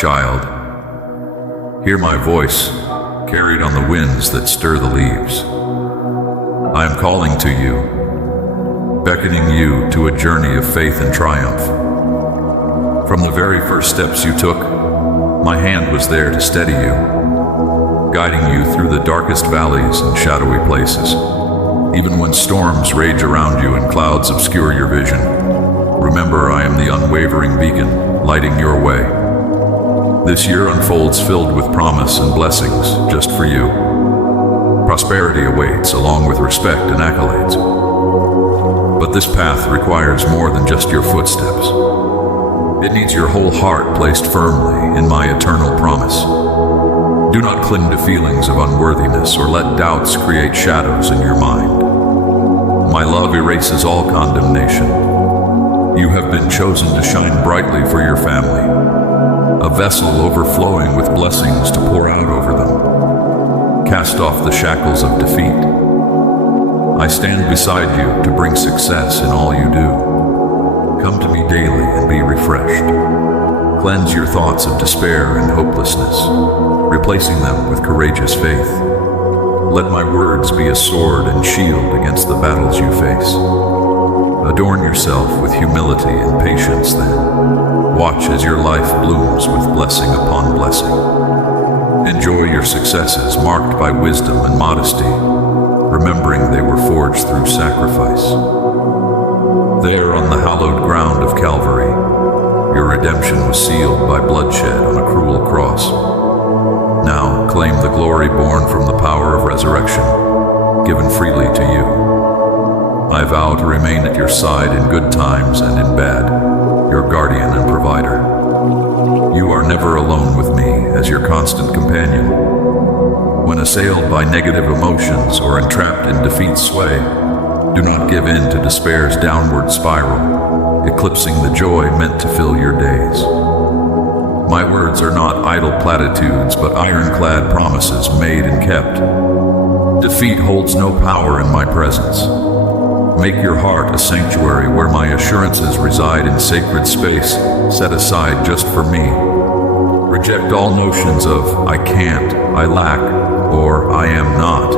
child, hear my voice, carried on the winds that stir the leaves. I am calling to you, beckoning you to a journey of faith and triumph. From the very first steps you took, my hand was there to steady you, guiding you through the darkest valleys and shadowy places. Even when storms rage around you and clouds obscure your vision, remember I am the unwavering beacon lighting your way. This year unfolds filled with promise and blessings just for you. Prosperity awaits along with respect and accolades. But this path requires more than just your footsteps. It needs your whole heart placed firmly in my eternal promise. Do not cling to feelings of unworthiness or let doubts create shadows in your mind. My love erases all condemnation. You have been chosen to shine brightly for your family, a vessel overflowing with blessings to pour out over them. Cast off the shackles of defeat. I stand beside you to bring success in all you do. Come to me daily and be refreshed. Cleanse your thoughts of despair and hopelessness, replacing them with courageous faith. Let my words be a sword and shield against the battles you face. Adorn yourself with humility and patience then. Watch as your life blooms with blessing upon blessing. Enjoy your successes marked by wisdom and modesty, remembering they were forged through sacrifice. There on the hallowed ground of Calvary, your redemption was sealed by bloodshed on a cruel cross. Now claim the glory born from the power of resurrection, given freely to you. I vow to remain at your side in good times and in bad, your guardian and provider. You are never alone with me as your constant companion. When assailed by negative emotions or entrapped in defeat's sway, do not give in to despair's downward spiral, eclipsing the joy meant to fill your days. My words are not idle platitudes, but ironclad promises made and kept. Defeat holds no power in my presence. Make your heart a sanctuary where my assurances reside in sacred space set aside just for me. Reject all notions of I can't, I lack, or I am not,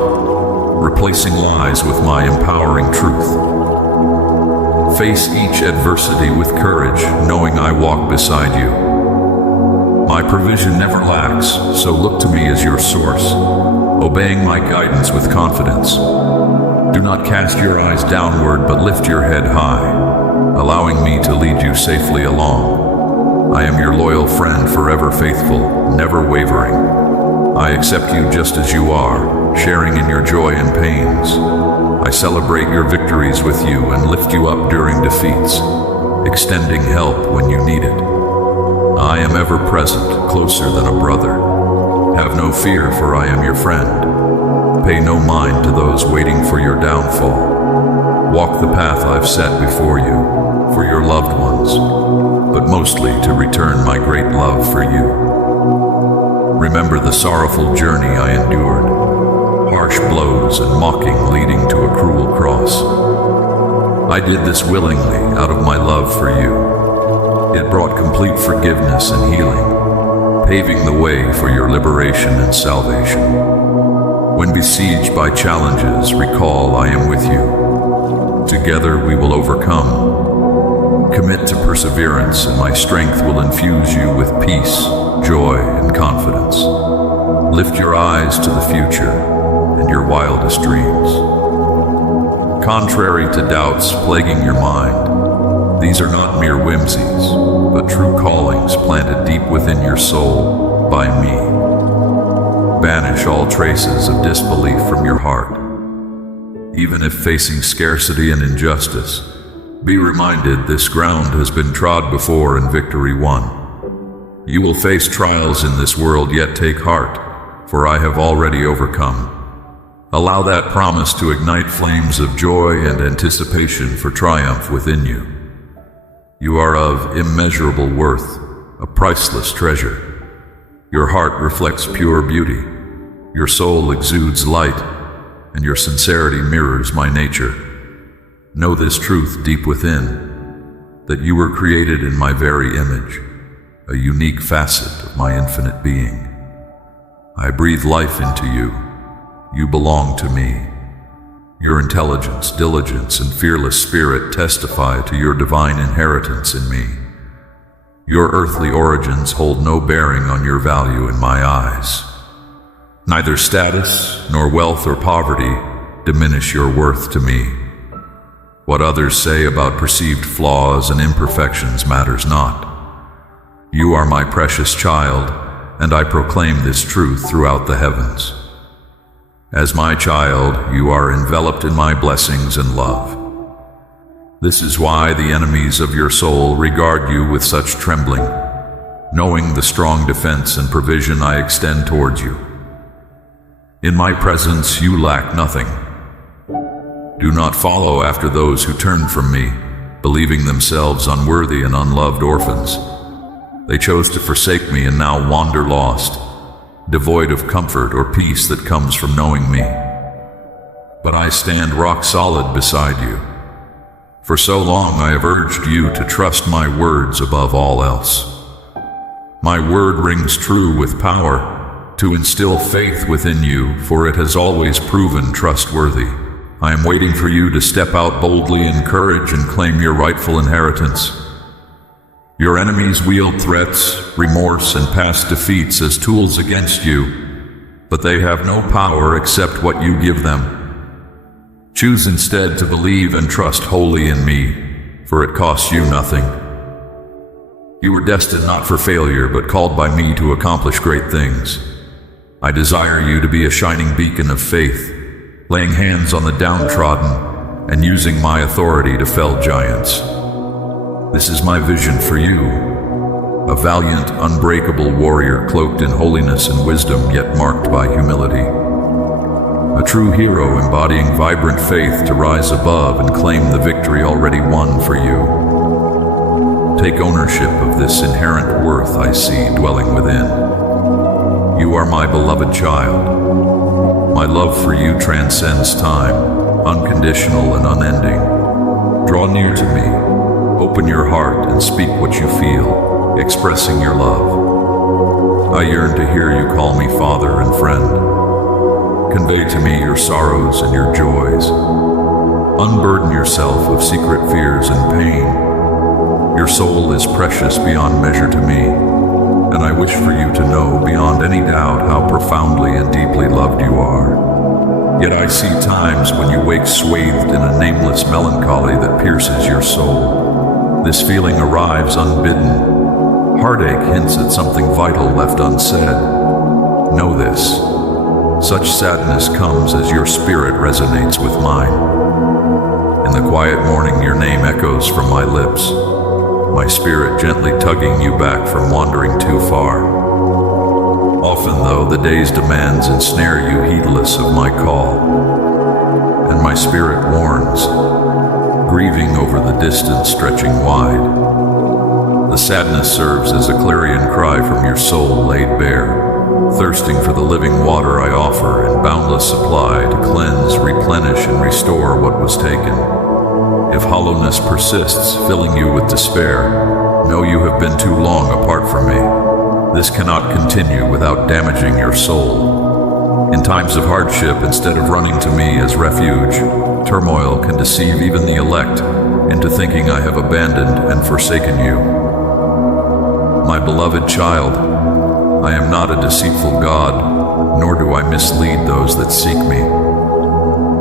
replacing lies with my empowering truth. Face each adversity with courage, knowing I walk beside you. My provision never lacks, so look to me as your source, obeying my guidance with confidence. Do not cast your eyes downward, but lift your head high, allowing me to lead you safely along. I am your loyal friend, forever faithful, never wavering. I accept you just as you are, sharing in your joy and pains. I celebrate your victories with you and lift you up during defeats, extending help when you need it. I am ever present, closer than a brother. Have no fear, for I am your friend. Pay no mind to those waiting for your downfall. Walk the path I've set before you, for your loved ones, but mostly to return my great love for you. Remember the sorrowful journey I endured, harsh blows and mocking leading to a cruel cross. I did this willingly out of my love for you. It brought complete forgiveness and healing, paving the way for your liberation and salvation. When besieged by challenges, recall I am with you. Together we will overcome. Commit to perseverance, and my strength will infuse you with peace, joy, and confidence. Lift your eyes to the future and your wildest dreams. Contrary to doubts plaguing your mind, these are not mere whimsies, but true callings planted deep within your soul by me. Banish all traces of disbelief from your heart. Even if facing scarcity and injustice, be reminded this ground has been trod before and victory won. You will face trials in this world, yet take heart, for I have already overcome. Allow that promise to ignite flames of joy and anticipation for triumph within you. You are of immeasurable worth, a priceless treasure. Your heart reflects pure beauty. Your soul exudes light, and your sincerity mirrors my nature. Know this truth deep within, that you were created in my very image. a unique facet of my infinite being. I breathe life into you. You belong to me. Your intelligence, diligence, and fearless spirit testify to your divine inheritance in me. Your earthly origins hold no bearing on your value in my eyes. Neither status, nor wealth or poverty diminish your worth to me. What others say about perceived flaws and imperfections matters not. You are my precious child, and I proclaim this truth throughout the heavens. As my child, you are enveloped in my blessings and love. This is why the enemies of your soul regard you with such trembling, knowing the strong defense and provision I extend towards you. In my presence you lack nothing. Do not follow after those who turn from me, believing themselves unworthy and unloved orphans. They chose to forsake me and now wander lost, devoid of comfort or peace that comes from knowing me. But I stand rock solid beside you. For so long I have urged you to trust my words above all else. My word rings true with power to instill faith within you, for it has always proven trustworthy. I am waiting for you to step out boldly in courage and claim your rightful inheritance. Your enemies wield threats, remorse, and past defeats as tools against you, but they have no power except what you give them. Choose instead to believe and trust wholly in me, for it costs you nothing. You were destined not for failure, but called by me to accomplish great things. I desire you to be a shining beacon of faith, laying hands on the downtrodden and using my authority to fell giants. This is my vision for you, a valiant, unbreakable warrior cloaked in holiness and wisdom, yet marked by humility. A true hero embodying vibrant faith to rise above and claim the victory already won for you. Take ownership of this inherent worth I see dwelling within. You are my beloved child. My love for you transcends time, unconditional and unending. Draw near to me. Open your heart and speak what you feel, expressing your love. I yearn to hear you call me father and friend. Convey to me your sorrows and your joys. Unburden yourself of secret fears and pain. Your soul is precious beyond measure to me, and I wish for you to know beyond any doubt how profoundly and deeply loved you are. Yet I see times when you wake swathed in a nameless melancholy that pierces your soul. This feeling arrives unbidden. Heartache hints at something vital left unsaid. Know this. Such sadness comes as your spirit resonates with mine. In the quiet morning, your name echoes from my lips, my spirit gently tugging you back from wandering too far. Often, though, the day's demands ensnare you heedless of my call, and my spirit warns, grieving over the distance stretching wide. The sadness serves as a clarion cry from your soul laid bare, thirsting for the living water I offer in boundless supply to cleanse, replenish, and restore what was taken. If hollowness persists, filling you with despair, know you have been too long apart from me. This cannot continue without damaging your soul. In times of hardship, instead of running to me as refuge, turmoil can deceive even the elect into thinking I have abandoned and forsaken you. My beloved child, I am not a deceitful God, nor do I mislead those that seek me.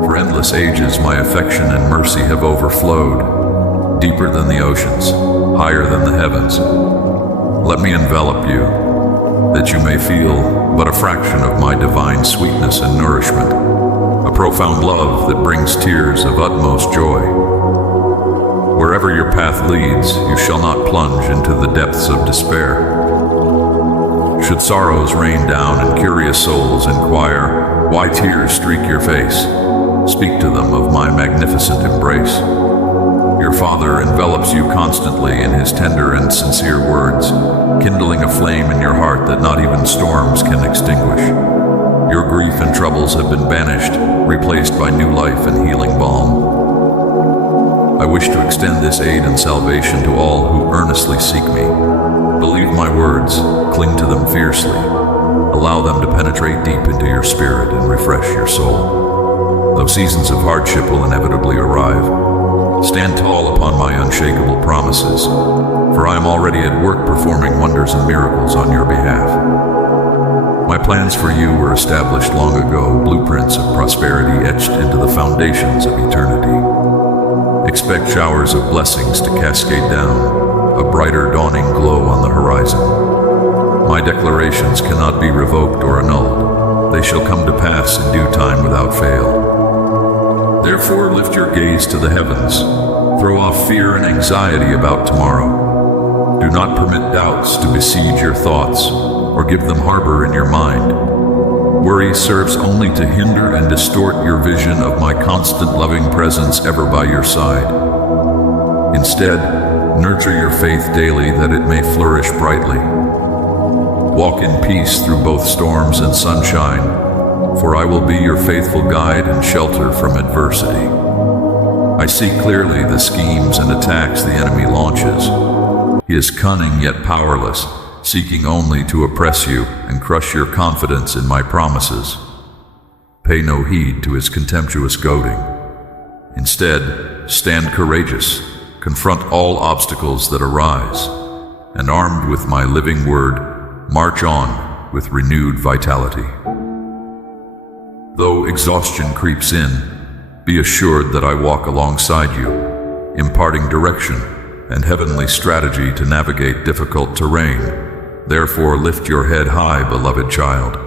For endless ages my affection and mercy have overflowed, deeper than the oceans, higher than the heavens. Let me envelop you, that you may feel but a fraction of my divine sweetness and nourishment, a profound love that brings tears of utmost joy. Wherever your path leads, you shall not plunge into the depths of despair. Should sorrows rain down and curious souls inquire why tears streak your face, speak to them of my magnificent embrace. Your Father envelops you constantly in his tender and sincere words, kindling a flame in your heart that not even storms can extinguish. Your grief and troubles have been banished, replaced by new life and healing balm. I wish to extend this aid and salvation to all who earnestly seek me. Believe my words, cling to them fiercely. Allow them to penetrate deep into your spirit and refresh your soul. Though seasons of hardship will inevitably arrive, stand tall upon my unshakable promises, for I am already at work performing wonders and miracles on your behalf. My plans for you were established long ago, blueprints of prosperity etched into the foundations of eternity. Expect showers of blessings to cascade down, a brighter dawning glow on the horizon. My declarations cannot be revoked or annulled. They shall come to pass in due time without fail. Therefore, lift your gaze to the heavens. Throw off fear and anxiety about tomorrow. Do not permit doubts to besiege your thoughts or give them harbor in your mind. Worry serves only to hinder and distort your vision of my constant loving presence ever by your side. Instead, nurture your faith daily that it may flourish brightly. Walk in peace through both storms and sunshine, for I will be your faithful guide and shelter from adversity. I see clearly the schemes and attacks the enemy launches. He is cunning yet powerless, seeking only to oppress you and crush your confidence in my promises. Pay no heed to his contemptuous goading. Instead, stand courageous, confront all obstacles that arise, and armed with my living word, march on with renewed vitality. Though exhaustion creeps in, be assured that I walk alongside you, imparting direction and heavenly strategy to navigate difficult terrain. Therefore, lift your head high, beloved child.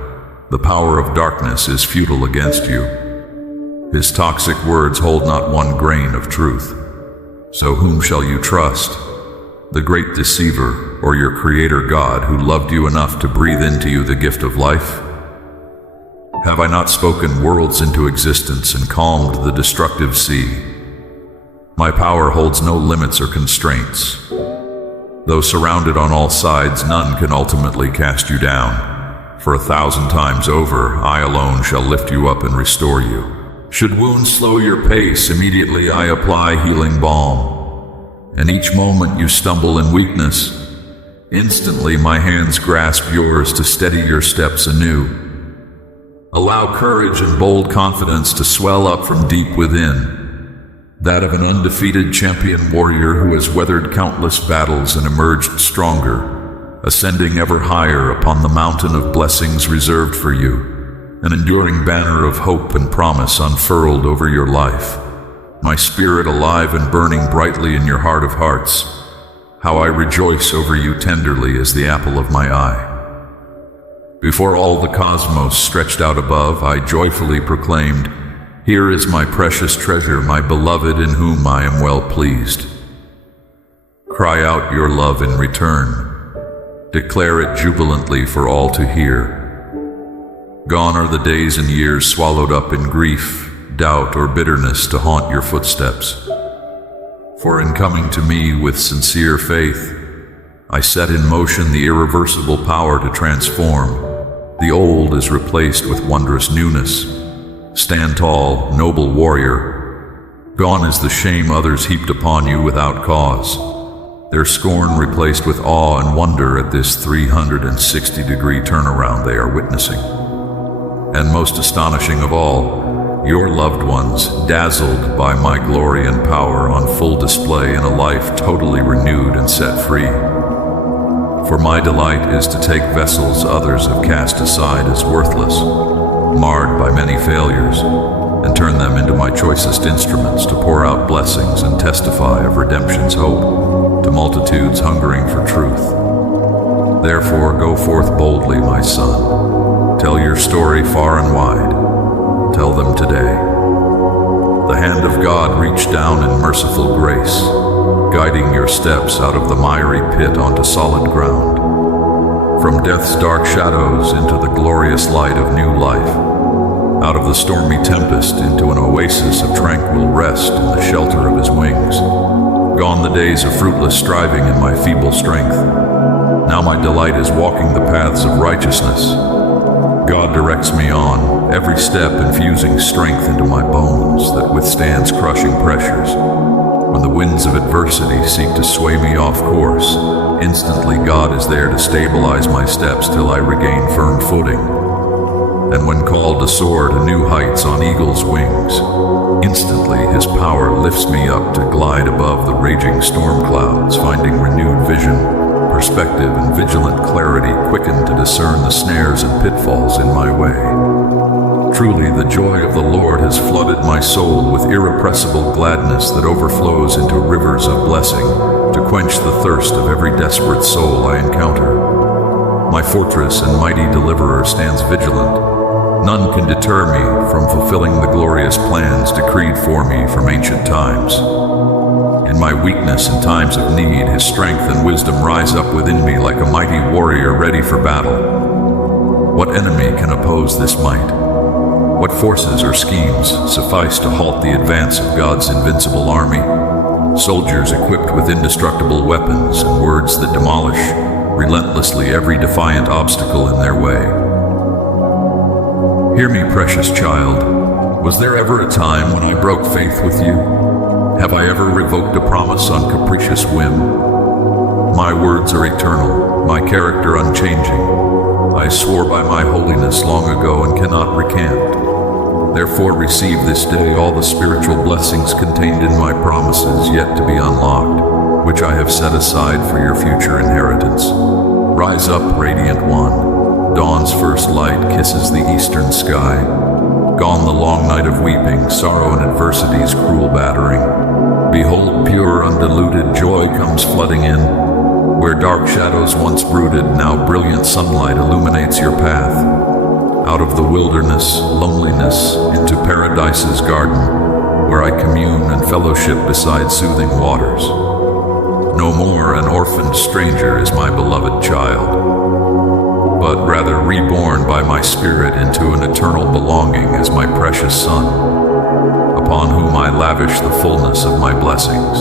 The power of darkness is futile against you. His toxic words hold not one grain of truth. So whom shall you trust? The great deceiver, or your Creator God, who loved you enough to breathe into you the gift of life? Have I not spoken worlds into existence and calmed the destructive sea? My power holds no limits or constraints. Though surrounded on all sides, none can ultimately cast you down. For 1,000 times over, I alone shall lift you up and restore you. Should wounds slow your pace, immediately I apply healing balm. And each moment you stumble in weakness, instantly my hands grasp yours to steady your steps anew. Allow courage and bold confidence to swell up from deep within, that of an undefeated champion warrior who has weathered countless battles and emerged stronger, ascending ever higher upon the mountain of blessings reserved for you, an enduring banner of hope and promise unfurled over your life. My spirit alive and burning brightly in your heart of hearts, how I rejoice over you tenderly as the apple of my eye. Before all the cosmos stretched out above, I joyfully proclaimed, "Here is my precious treasure, my beloved, in whom I am well pleased." Cry out your love in return. Declare it jubilantly for all to hear. Gone are the days and years swallowed up in grief, doubt, or bitterness to haunt your footsteps. For in coming to me with sincere faith, I set in motion the irreversible power to transform. The old is replaced with wondrous newness. Stand tall, noble warrior. Gone is the shame others heaped upon you without cause, their scorn replaced with awe and wonder at this 360-degree turnaround they are witnessing. And most astonishing of all, your loved ones, dazzled by my glory and power, on full display in a life totally renewed and set free. For my delight is to take vessels others have cast aside as worthless, marred by many failures, and turn them into my choicest instruments to pour out blessings and testify of redemption's hope to multitudes hungering for truth. Therefore, go forth boldly, my son. Tell your story far and wide. Tell them today. The hand of God reached down in merciful grace, guiding your steps out of the miry pit onto solid ground. From death's dark shadows into the glorious light of new life, out of the stormy tempest into an oasis of tranquil rest in the shelter of his wings. Gone the days of fruitless striving in my feeble strength. Now my delight is walking the paths of righteousness. God directs me on, every step infusing strength into my bones that withstands crushing pressures. When the winds of adversity seek to sway me off course, Instantly, God is there to stabilize my steps till I regain firm footing. And when called to soar to new heights on eagle's wings, instantly His power lifts me up to glide above the raging storm clouds, finding renewed vision, perspective, and vigilant clarity quickened to discern the snares and pitfalls in my way. Truly, the joy of the Lord has flooded my soul with irrepressible gladness that overflows into rivers of blessing to quench the thirst of every desperate soul I encounter. My fortress and mighty deliverer stands vigilant. None can deter me from fulfilling the glorious plans decreed for me from ancient times. In my weakness and times of need, His strength and wisdom rise up within me like a mighty warrior ready for battle. What enemy can oppose this might? What forces or schemes suffice to halt the advance of God's invincible army? Soldiers equipped with indestructible weapons and words that demolish relentlessly every defiant obstacle in their way. Hear me, precious child. Was there ever a time when I broke faith with you? Have I ever revoked a promise on capricious whim? My words are eternal, my character unchanging. I swore by my holiness long ago and cannot recant. Therefore receive this day all the spiritual blessings contained in my promises yet to be unlocked, which I have set aside for your future inheritance. Rise up, radiant one. Dawn's first light kisses the eastern sky. Gone the long night of weeping, sorrow and adversity's cruel battering. Behold, pure, undiluted joy comes flooding in. Where dark shadows once brooded, now brilliant sunlight illuminates your path. Out of the wilderness, loneliness, into paradise's garden, where I commune and fellowship beside soothing waters. No more an orphaned stranger is my beloved child, but rather reborn by my spirit into an eternal belonging as my precious son, upon whom I lavish the fullness of my blessings.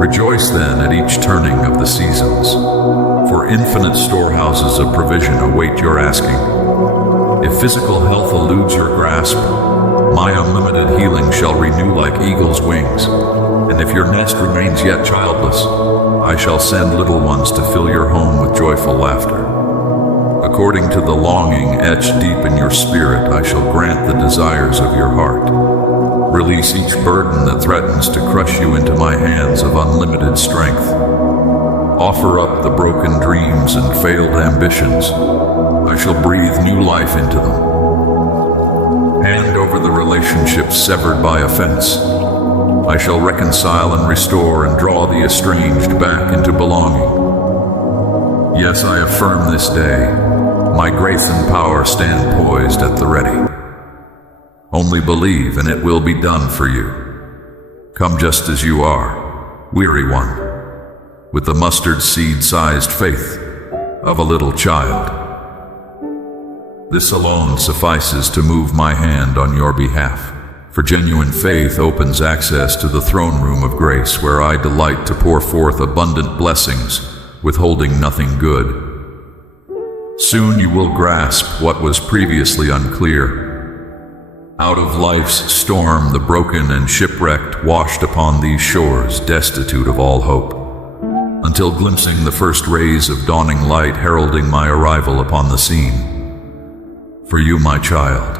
Rejoice then at each turning of the seasons, for infinite storehouses of provision await your asking. If physical health eludes your grasp, my unlimited healing shall renew like eagle's wings, and if your nest remains yet childless, I shall send little ones to fill your home with joyful laughter. According to the longing etched deep in your spirit, I shall grant the desires of your heart. Release each burden that threatens to crush you into my hands of unlimited strength. Offer up the broken dreams and failed ambitions. I shall breathe new life into them. Hand over the relationships severed by offense. I shall reconcile and restore and draw the estranged back into belonging. Yes, I affirm this day, my grace and power stand poised at the ready. Only believe and it will be done for you. Come just as you are, weary one, with the mustard seed-sized faith of a little child. This alone suffices to move my hand on your behalf, for genuine faith opens access to the throne room of grace, where I delight to pour forth abundant blessings, withholding nothing good. Soon you will grasp what was previously unclear. Out of life's storm, the broken and shipwrecked washed upon these shores, destitute of all hope, until glimpsing the first rays of dawning light heralding my arrival upon the scene. For you, my child,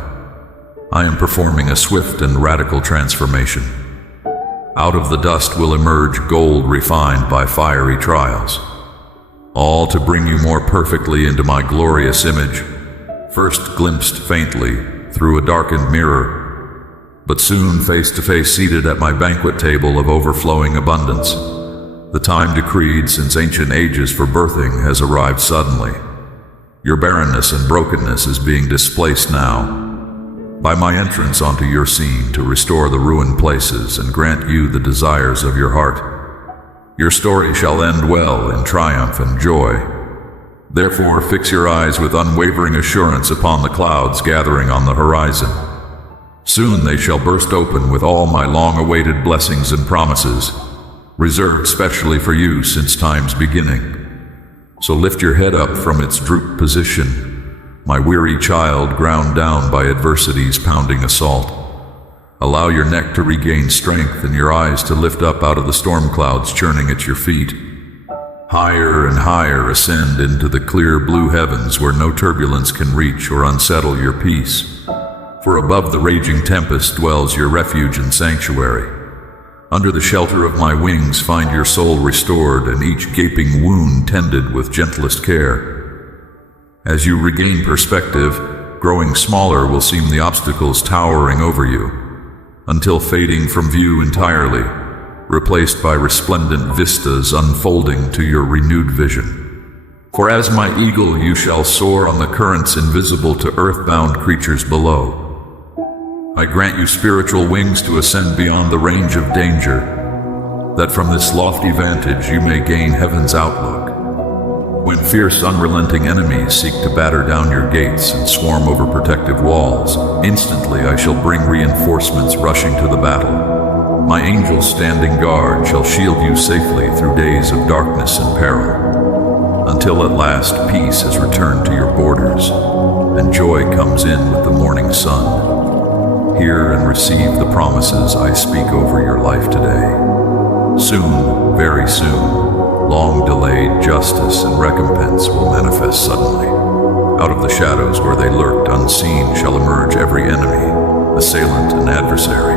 I am performing a swift and radical transformation. Out of the dust will emerge gold refined by fiery trials, all to bring you more perfectly into my glorious image, first glimpsed faintly through a darkened mirror, but soon face to face seated at my banquet table of overflowing abundance. The time decreed since ancient ages for birthing has arrived suddenly. Your barrenness and brokenness is being displaced now by my entrance onto your scene to restore the ruined places and grant you the desires of your heart. Your story shall end well in triumph and joy. Therefore, fix your eyes with unwavering assurance upon the clouds gathering on the horizon. Soon they shall burst open with all my long-awaited blessings and promises, reserved specially for you since time's beginning. So lift your head up from its drooped position, my weary child ground down by adversity's pounding assault. Allow your neck to regain strength and your eyes to lift up out of the storm clouds churning at your feet. Higher and higher ascend into the clear blue heavens where no turbulence can reach or unsettle your peace. For above the raging tempest dwells your refuge and sanctuary. Under the shelter of my wings find your soul restored and each gaping wound tended with gentlest care. As you regain perspective, growing smaller will seem the obstacles towering over you, until fading from view entirely, replaced by resplendent vistas unfolding to your renewed vision. For as my eagle you shall soar on the currents invisible to earthbound creatures below. I grant you spiritual wings to ascend beyond the range of danger, that from this lofty vantage you may gain heaven's outlook. When fierce, unrelenting enemies seek to batter down your gates and swarm over protective walls, instantly I shall bring reinforcements rushing to the battle. My angels standing guard shall shield you safely through days of darkness and peril, until at last peace has returned to your borders, and joy comes in with the morning sun. Hear and receive the promises I speak over your life today. Soon, very soon, long-delayed justice and recompense will manifest suddenly. Out of the shadows where they lurked unseen shall emerge every enemy, assailant and adversary,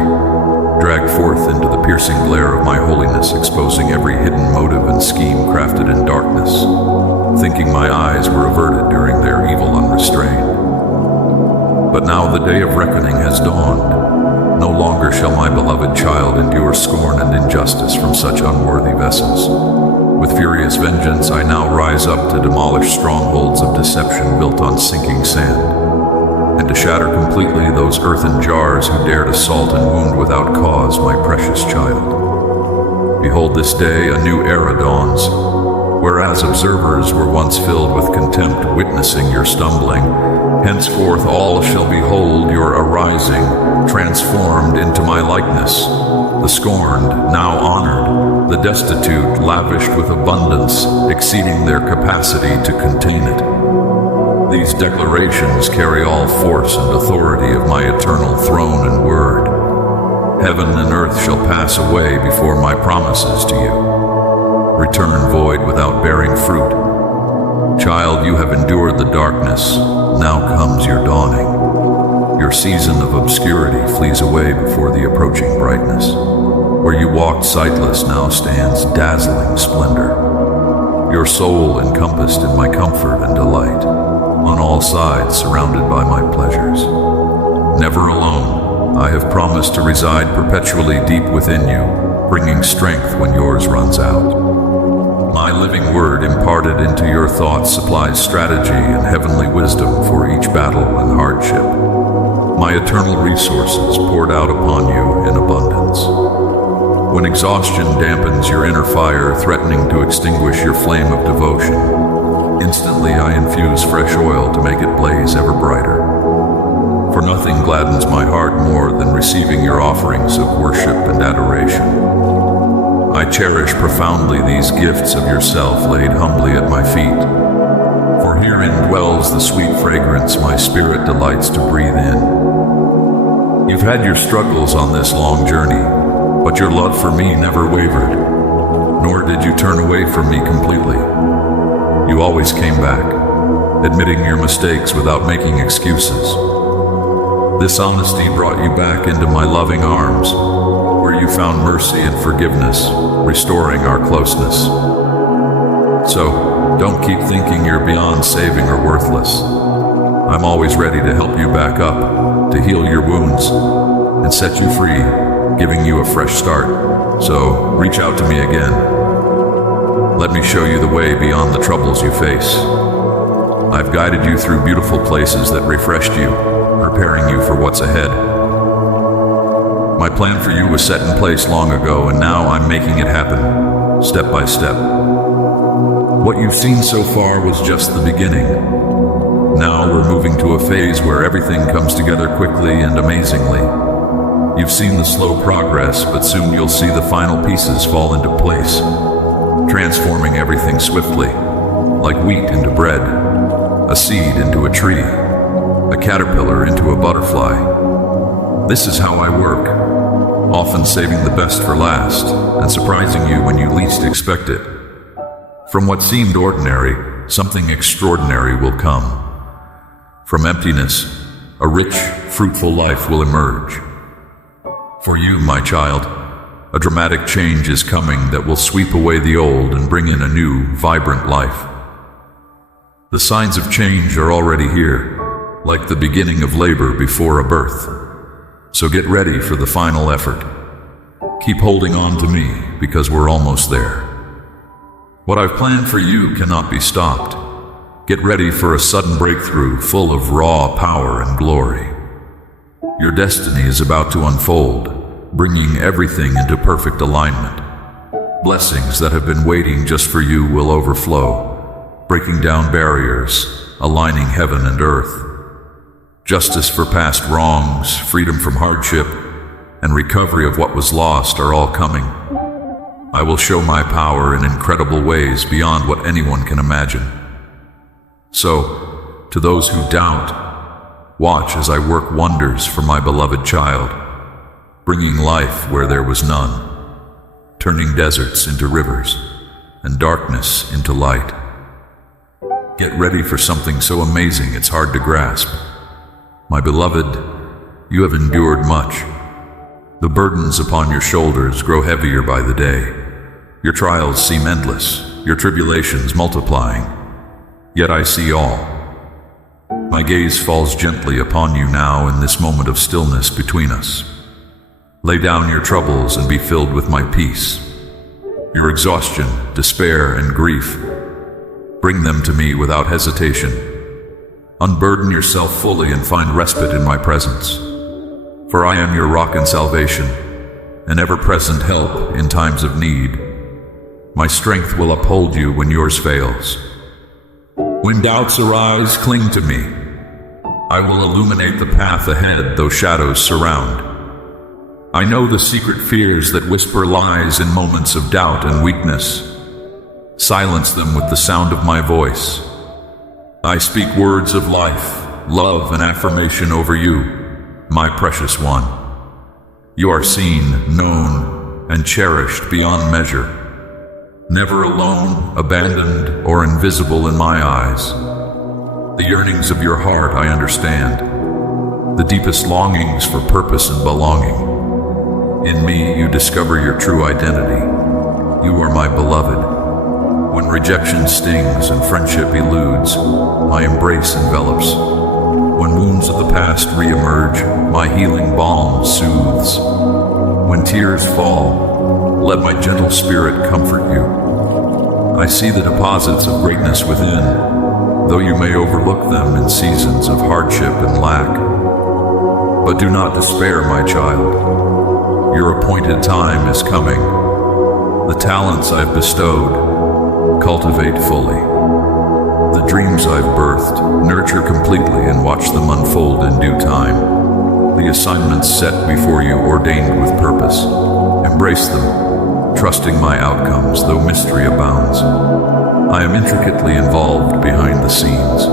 dragged forth into the piercing glare of my holiness, exposing every hidden motive and scheme crafted in darkness, thinking my eyes were averted during their evil unrestrained. But now the day of reckoning has dawned. No longer shall my beloved child endure scorn and injustice from such unworthy vessels. With furious vengeance I now rise up to demolish strongholds of deception built on sinking sand, and to shatter completely those earthen jars who dared assault and wound without cause my precious child. Behold, this day a new era dawns. Whereas observers were once filled with contempt witnessing your stumbling, henceforth all shall behold your arising, transformed into my likeness. The scorned, now honored, the destitute, lavished with abundance, exceeding their capacity to contain it. These declarations carry all force and authority of my eternal throne and word. Heaven and earth shall pass away before my promises to you. Return void without bearing fruit. Child, you have endured the darkness, now comes your dawning. Your season of obscurity flees away before the approaching brightness. Where you walked sightless now stands dazzling splendor. Your soul encompassed in my comfort and delight, on all sides surrounded by my pleasures. Never alone, I have promised to reside perpetually deep within you, bringing strength when yours runs out. My living word imparted into your thoughts supplies strategy and heavenly wisdom for each battle and hardship. My eternal resources poured out upon you in abundance. When exhaustion dampens your inner fire, threatening to extinguish your flame of devotion, instantly I infuse fresh oil to make it blaze ever brighter. For nothing gladdens my heart more than receiving your offerings of worship and adoration. I cherish profoundly these gifts of yourself laid humbly at my feet, for herein dwells the sweet fragrance my spirit delights to breathe in. You've had your struggles on this long journey, but your love for me never wavered, nor did you turn away from me completely. You always came back, admitting your mistakes without making excuses. This honesty brought you back into my loving arms, where you found mercy and forgiveness, restoring our closeness. So, don't keep thinking you're beyond saving or worthless. I'm always ready to help you back up, to heal your wounds, and set you free, giving you a fresh start. So, reach out to me again. Let me show you the way beyond the troubles you face. I've guided you through beautiful places that refreshed you, preparing you for what's ahead. My plan for you was set in place long ago, and now I'm making it happen, step by step. What you've seen so far was just the beginning. Now we're moving to a phase where everything comes together quickly and amazingly. You've seen the slow progress, but soon you'll see the final pieces fall into place, transforming everything swiftly, like wheat into bread, a seed into a tree, a caterpillar into a butterfly. This is how I work, often saving the best for last and surprising you when you least expect it. From what seemed ordinary, something extraordinary will come. From emptiness, a rich, fruitful life will emerge. For you, my child, a dramatic change is coming that will sweep away the old and bring in a new, vibrant life. The signs of change are already here, like the beginning of labor before a birth. So get ready for the final effort. Keep holding on to me, because we're almost there. What I've planned for you cannot be stopped. Get ready for a sudden breakthrough full of raw power and glory. Your destiny is about to unfold, bringing everything into perfect alignment. Blessings that have been waiting just for you will overflow, breaking down barriers, aligning heaven and earth. Justice for past wrongs, freedom from hardship, and recovery of what was lost are all coming. I will show my power in incredible ways beyond what anyone can imagine. So, to those who doubt, watch as I work wonders for my beloved child, bringing life where there was none, turning deserts into rivers, and darkness into light. Get ready for something so amazing it's hard to grasp. My beloved, you have endured much. The burdens upon your shoulders grow heavier by the day. Your trials seem endless, your tribulations multiplying. Yet I see all. My gaze falls gently upon you now in this moment of stillness between us. Lay down your troubles and be filled with my peace. Your exhaustion, despair, and grief, bring them to me without hesitation. Unburden yourself fully and find respite in my presence. For I am your rock and salvation, an ever-present help in times of need. My strength will uphold you when yours fails. When doubts arise, cling to me. I will illuminate the path ahead, though shadows surround. I know the secret fears that whisper lies in moments of doubt and weakness. Silence them with the sound of my voice. I speak words of life, love, and affirmation over you, my precious one. You are seen, known, and cherished beyond measure. Never alone, abandoned, or invisible in my eyes. The yearnings of your heart I understand, the deepest longings for purpose and belonging. In me you discover your true identity. You are my beloved. When rejection stings and friendship eludes, my embrace envelops. When wounds of the past re-emerge, my healing balm soothes. When tears fall, let my gentle spirit comfort you. I see the deposits of greatness within, though you may overlook them in seasons of hardship and lack. But do not despair, my child. Your appointed time is coming. The talents I've bestowed, cultivate fully. The dreams I've birthed, nurture completely and watch them unfold in due time. The assignments set before you ordained with purpose. Embrace them, trusting my outcomes, though mystery abounds. I am intricately involved behind the scenes,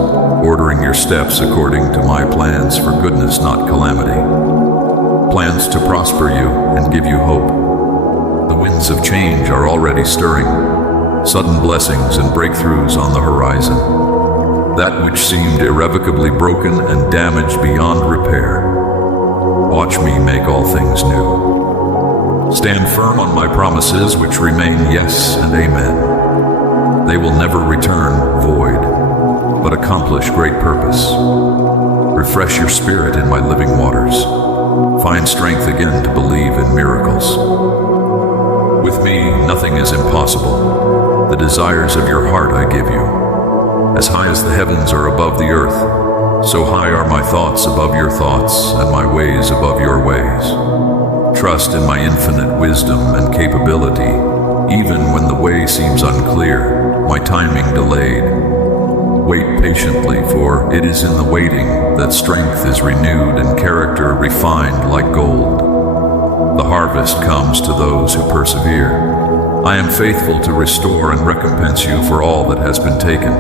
ordering your steps according to my plans for goodness, not calamity. Plans to prosper you and give you hope. The winds of change are already stirring, sudden blessings and breakthroughs on the horizon. That which seemed irrevocably broken and damaged beyond repair. Watch me make all things new. Stand firm on my promises, which remain yes and amen. They will never return void, but accomplish great purpose. Refresh your spirit in my living waters. Find strength again to believe in miracles. With me, nothing is impossible. The desires of your heart I give you. As high as the heavens are above the earth, so high are my thoughts above your thoughts, and my ways above your ways. Trust in my infinite wisdom and capability, even when the way seems unclear, my timing delayed. Wait patiently, for it is in the waiting that strength is renewed and character refined like gold. The harvest comes to those who persevere. I am faithful to restore and recompense you for all that has been taken.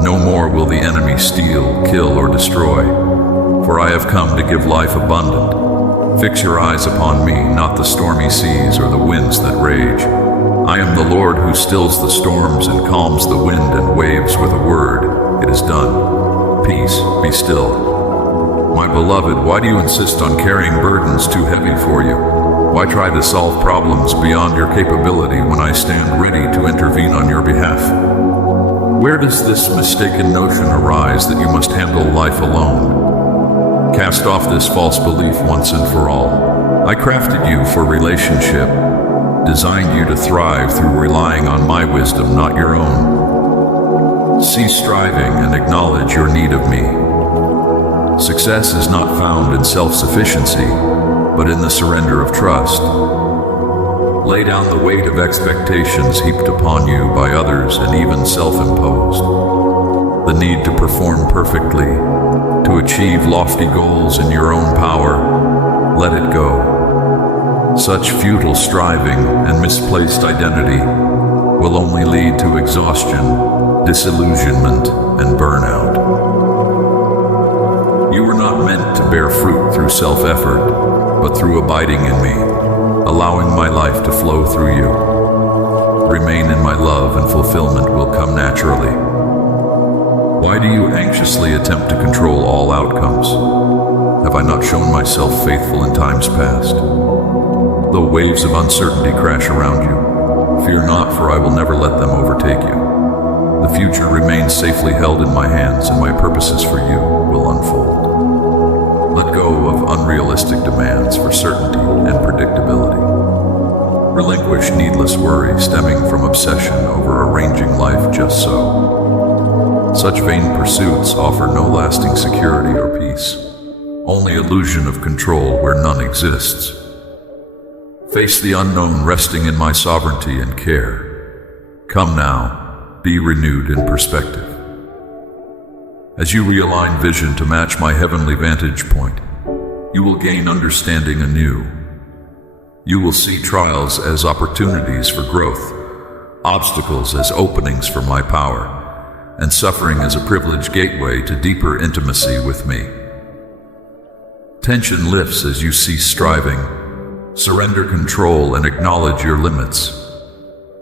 No more will the enemy steal, kill, or destroy, for I have come to give life abundant. Fix your eyes upon me, not the stormy seas or the winds that rage. I am the Lord who stills the storms and calms the wind and waves with a word. It is done. Peace, be still. My beloved, why do you insist on carrying burdens too heavy for you? Why try to solve problems beyond your capability when I stand ready to intervene on your behalf? Where does this mistaken notion arise that you must handle life alone? Cast off this false belief once and for all. I crafted you for relationship, designed you to thrive through relying on my wisdom, not your own. Cease striving and acknowledge your need of me. Success is not found in self-sufficiency, but in the surrender of trust. Lay down the weight of expectations heaped upon you by others and even self-imposed. The need to perform perfectly, to achieve lofty goals in your own power, let it go. Such futile striving and misplaced identity will only lead to exhaustion, disillusionment, and burnout. You were not meant to bear fruit through self-effort, but through abiding in me, allowing my life to flow through you. Remain in my love and fulfillment will come naturally. Why do you anxiously attempt to control all outcomes? Have I not shown myself faithful in times past? Though waves of uncertainty crash around you, fear not, for I will never let them overtake you. The future remains safely held in my hands, and my purposes for you will unfold. Let go of unrealistic demands for certainty and predictability. Relinquish needless worry stemming from obsession over arranging life just so. Such vain pursuits offer no lasting security or peace, only illusion of control where none exists. Face the unknown resting in my sovereignty and care. Come now, be renewed in perspective. As you realign vision to match my heavenly vantage point, you will gain understanding anew. You will see trials as opportunities for growth, obstacles as openings for my power, and suffering as a privileged gateway to deeper intimacy with me. Tension lifts as you cease striving, surrender control, and acknowledge your limits.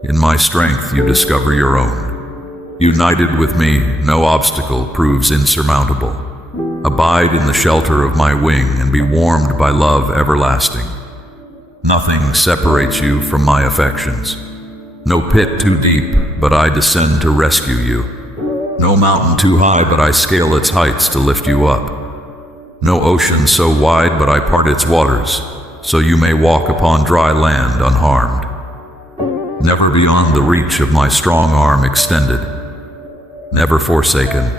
In my strength, you discover your own. United with me, no obstacle proves insurmountable. Abide in the shelter of my wing and be warmed by love everlasting. Nothing separates you from my affections. No pit too deep, but I descend to rescue you. No mountain too high, but I scale its heights to lift you up. No ocean so wide, but I part its waters, so you may walk upon dry land unharmed. Never beyond the reach of my strong arm extended. Never forsaken.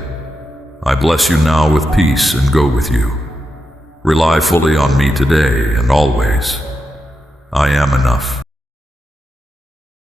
I bless you now with peace and go with you. Rely fully on me today and always. I am enough.